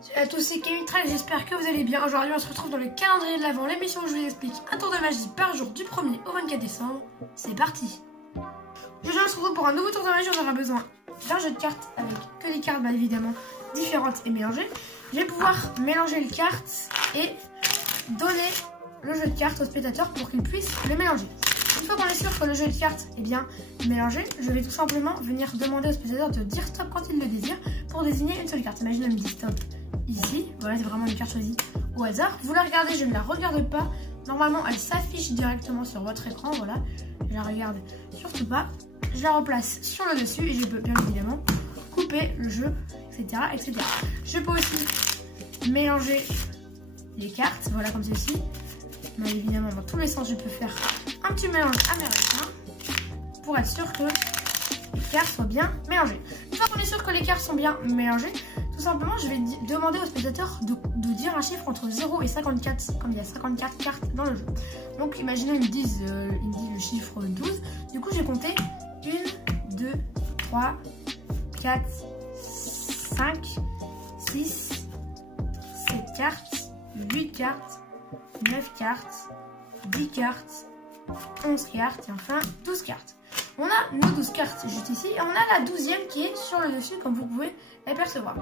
Salut à tous, c'est Kevin Trax, j'espère que vous allez bien. Aujourd'hui on se retrouve dans le calendrier de l'Avent, l'émission où je vous explique un tour de magie par jour du 1er au 24 décembre. C'est parti. Aujourd'hui on se retrouve pour un nouveau tour de magie, on aura besoin d'un jeu de cartes avec que des cartes évidemment différentes et mélangées. Je vais pouvoir mélanger les cartes et donner le jeu de cartes au spectateur pour qu'il puisse le mélanger. Une fois qu'on est sûr que le jeu de cartes est bien mélangé, je vais tout simplement venir demander au spectateur de dire stop quand il le désire pour désigner une seule carte. Imaginez, elle me dit stop ici, voilà, c'est vraiment une carte choisie au hasard. Vous la regardez, je ne la regarde pas. Normalement, elle s'affiche directement sur votre écran, voilà. Je la regarde surtout pas. Je la replace sur le dessus et je peux bien évidemment couper le jeu, etc., etc. Je peux aussi mélanger les cartes, voilà, comme ceci. Mais évidemment, dans tous les sens, je peux faire un petit mélange américain pour être sûr que les cartes soient bien mélangées. Une fois qu'on est sûr que les cartes sont bien mélangées, tout simplement, je vais demander au spectateur de dire un chiffre entre 0 et 54, comme il y a 54 cartes dans le jeu. Donc, imaginez, il me dit le chiffre 12. Du coup, j'ai compté 1, 2, 3, 4, 5, 6, 7 cartes, 8 cartes, 9 cartes, 10 cartes, 11 cartes et enfin 12 cartes. On a nos 12 cartes juste ici et on a la 12e qui est sur le dessus comme vous pouvez l'apercevoir.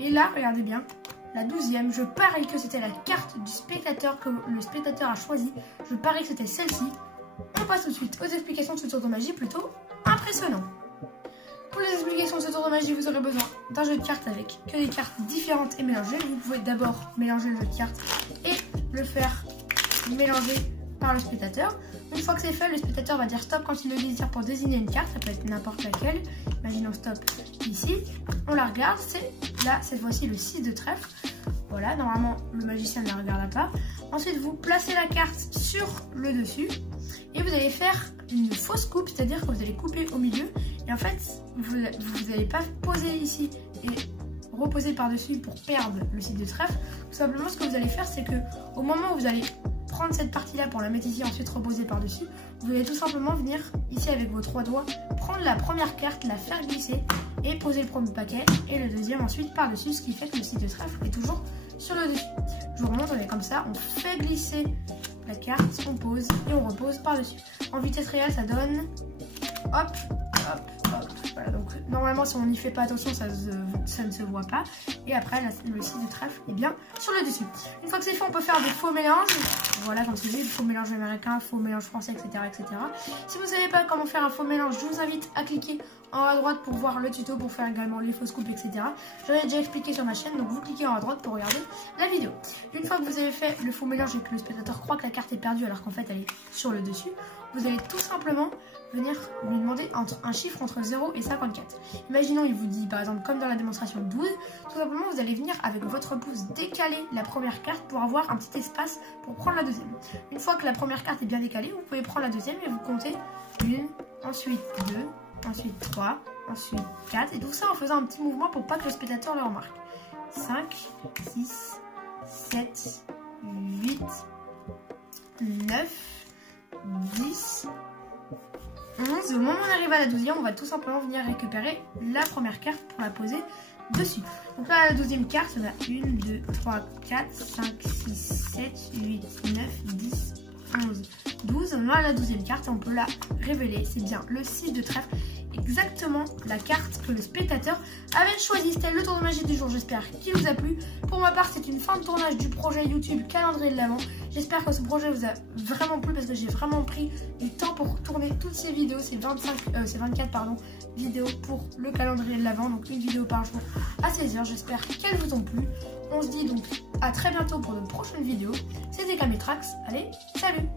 Et là, regardez bien, la 12e, je parie que c'était la carte du spectateur que le spectateur a choisi. Je parie que c'était celle-ci. On passe tout de suite aux explications de ce tour de magie plutôt impressionnant. Pour les explications de ce tour de magie, vous aurez besoin d'un jeu de cartes avec que des cartes différentes et mélangées. Vous pouvez d'abord mélanger le jeu de cartes et le faire mélanger par le spectateur. Une fois que c'est fait, le spectateur va dire stop quand il le désire pour désigner une carte. Ça peut être n'importe laquelle. Imaginons stop ici. On la regarde. C'est là, cette fois-ci, le 6 de trèfle. Voilà, normalement, le magicien ne la regarde pas. Ensuite, vous placez la carte sur le dessus. Et vous allez faire une fausse coupe, c'est-à-dire que vous allez couper au milieu. Et en fait, vous n'allez pas poser ici et reposer par-dessus pour perdre le 6 de trèfle. Tout simplement, ce que vous allez faire, c'est que au moment où vous allez prendre cette partie-là pour la mettre ici, ensuite reposer par-dessus, vous allez tout simplement venir ici avec vos 3 doigts, prendre la première carte, la faire glisser et poser le premier paquet et le deuxième ensuite par-dessus, ce qui fait que le 6 de trèfle est toujours sur le dessus. Je vous remontre, on est comme ça, on fait glisser la carte, on pose et on repose par-dessus. En vitesse réelle, ça donne hop, hop, hop. Voilà, donc normalement, si on n'y fait pas attention, ça ne se voit pas. Et après, le 6 de trèfle est bien sur le dessus. Une fois que c'est fait, on peut faire des faux mélanges. Voilà, comme c'est dit, faux mélange américain, faux mélange français, etc., etc. Si vous ne savez pas comment faire un faux mélange, je vous invite à cliquer en haut à droite pour voir le tuto, pour faire également les fausses coupes, etc. J'en ai déjà expliqué sur ma chaîne, donc vous cliquez en haut à droite pour regarder la vidéo. Une fois que vous avez fait le faux mélange et que le spectateur croit que la carte est perdue alors qu'en fait elle est sur le dessus, vous allez tout simplement venir lui demander un chiffre entre 0 et 54. Imaginons, il vous dit par exemple comme dans la démonstration 12, tout simplement vous allez venir avec votre pouce décaler la première carte pour avoir un petit espace pour prendre la deuxième. Une fois que la première carte est bien décalée, vous pouvez prendre la deuxième et vous comptez 1, ensuite 2, ensuite 3, ensuite 4 et tout ça en faisant un petit mouvement pour pas que le spectateur le remarque. 5, 6, 7, 8, 9, 10, 11. Au moment où on arrive à la 12e, on va tout simplement venir récupérer la première carte pour la poser dessus. Donc là, la 12e carte, on a 1, 2, 3, 4, 5, 6, 7, 8, 9, 10, 11, 12. On a la 12e carte et on peut la révéler. C'est bien le 6 de trèfle. Exactement la carte que le spectateur avait choisie. C'était le tour de magie du jour, j'espère qu'il vous a plu. Pour ma part, c'est une fin de tournage du projet YouTube Calendrier de l'Avent. J'espère que ce projet vous a vraiment plu parce que j'ai vraiment pris du temps pour tourner toutes ces vidéos, ces 24 vidéos pour le calendrier de l'Avent, donc une vidéo par jour à 16h. J'espère qu'elles vous ont plu. On se dit donc à très bientôt pour de prochaines vidéos. C'était Kevin Trax. Allez, salut!